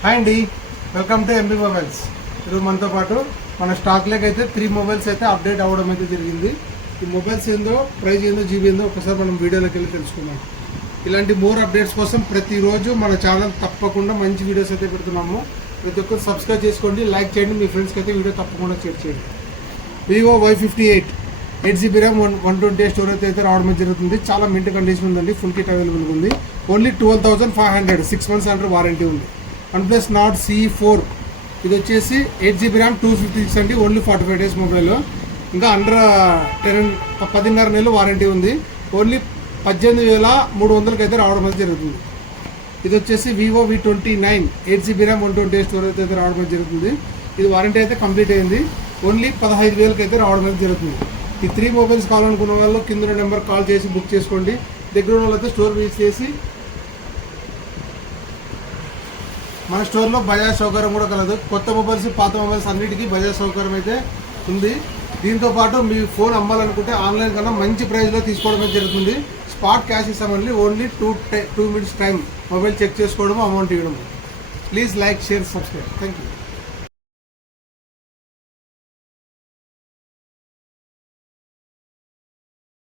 Hi అండి, welcome to MB mobiles. ఈరోజు మనతో పాటు మన స్టాక్లోకి అయితే 3 మొబైల్స్ అయితే అప్డేట్ అవ్వడం అయితే జరిగింది. ఈ మొబైల్స్ ఏందో, ప్రైస్ ఏందో, జీబీ ఏందో ఒకసారి మనం వీడియోలోకి వెళ్ళి తెలుసుకుందాం. ఇలాంటి మోర్ అప్డేట్స్ కోసం ప్రతిరోజు మన ఛానల్ తప్పకుండా మంచి వీడియోస్ అయితే పెడుతున్నాము. ప్రతి ఒక్కరు సబ్స్క్రైబ్ చేసుకోండి, లైక్ చేయండి, మీ ఫ్రెండ్స్కి అయితే వీడియో తప్పకుండా షేర్ చేయండి. Vivo Y58 8GB RAM 128 storage అయితే రావడం జరుగుతుంది. చాలా మింట్ కండిషన్ ఉందండి, ఫుల్ కిట్ అవైలబుల్గా ఉంది. ఓన్లీ 12,500, 6 months అండర్ వారంటీ ఉంది. OnePlus Nord CE4 ఇది వచ్చేసి 8GB ర్యామ్ 256 అండి, ఓన్లీ 45 days మొబైల్. ఇంకా అండర్ 10.5 నెలలు వారంటీ ఉంది. ఓన్లీ 18,300 అయితే రావడం అయితే జరుగుతుంది. ఇది వచ్చేసి Vivo V29 8GB RAM 128 storage అయితే రావడం జరుగుతుంది. ఇది వారంటీ అయితే కంప్లీట్ అయింది. ఓన్లీ 15,000 అయితే రావడం అయితే జరుగుతుంది. ఈ 3 మొబైల్స్ కావాలనుకున్న వాళ్ళు కింద నెంబర్ కాల్ చేసి బుక్ చేసుకోండి. దగ్గర ఉన్న వాళ్ళైతే స్టోర్ విజిట్ చేసి మన స్టోర్లో బజాజ్ సౌకర్యం కూడా కలదు. కొత్త మొబైల్స్, పాత మొబైల్స్ అన్నిటికీ బజాజ్ సౌకర్యం అయితే ఉంది. దీంతోపాటు మీ ఫోన్ అమ్మాలనుకుంటే ఆన్లైన్ కన్నా మంచి ప్రైస్లో తీసుకోవడం అయితే జరుగుతుంది. స్పాట్ క్యాష్ ఇస్తామండి. Only 2 minutes time mobile check చేసుకోవడం, అమౌంట్ ఇవ్వడం. Please like, share, subscribe. Thank you.